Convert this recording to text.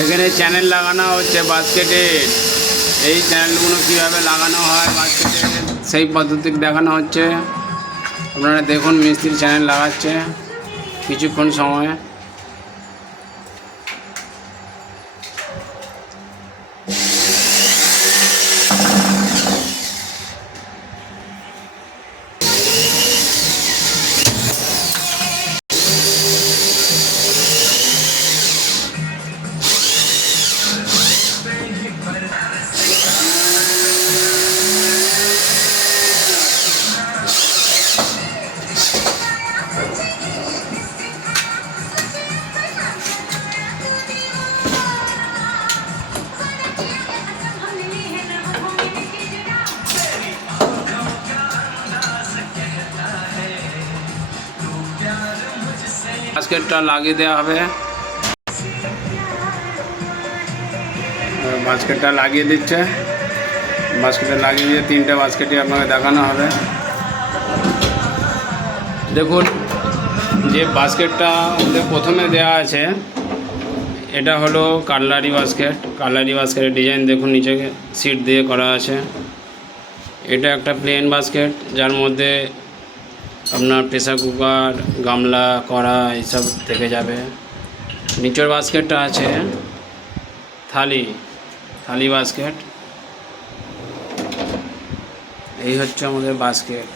এখানে চ্যানেল লাগানো হচ্ছে বাস্কেটে। এই চ্যানেলগুলো কীভাবে লাগানো হয় বাস্কেটে সেই পদ্ধতি দেখানো হচ্ছে। আপনারা দেখুন, মিস্ত্রি চ্যানেল লাগাচ্ছে কিছুক্ষণ সময়। বাস্কেটটা লাগিয়ে দেওয়া হবে। বাস্কেটটা লাগিয়ে দিচ্ছে। বাস্কেটটা লাগিয়ে দিয়ে 3টে বাস্কেটই আপনাকে দেখানো হবে। দেখুন, যে বাস্কেটটা আমাদের প্রথমে দেওয়া আছে এটা হলো কাটলারি বাস্কেট। কাটলারি বাস্কেটের ডিজাইন দেখুন, নিচে সিট দিয়ে করা আছে। এটা একটা প্লেন বাস্কেট, যার মধ্যে আপনার প্রেসার কুকার, গামলা, কড়া এইসব থেকে যাবে। নিচের বাস্কেটটা আছে থালি বাস্কেট। এই হচ্ছে আমাদের বাস্কেট।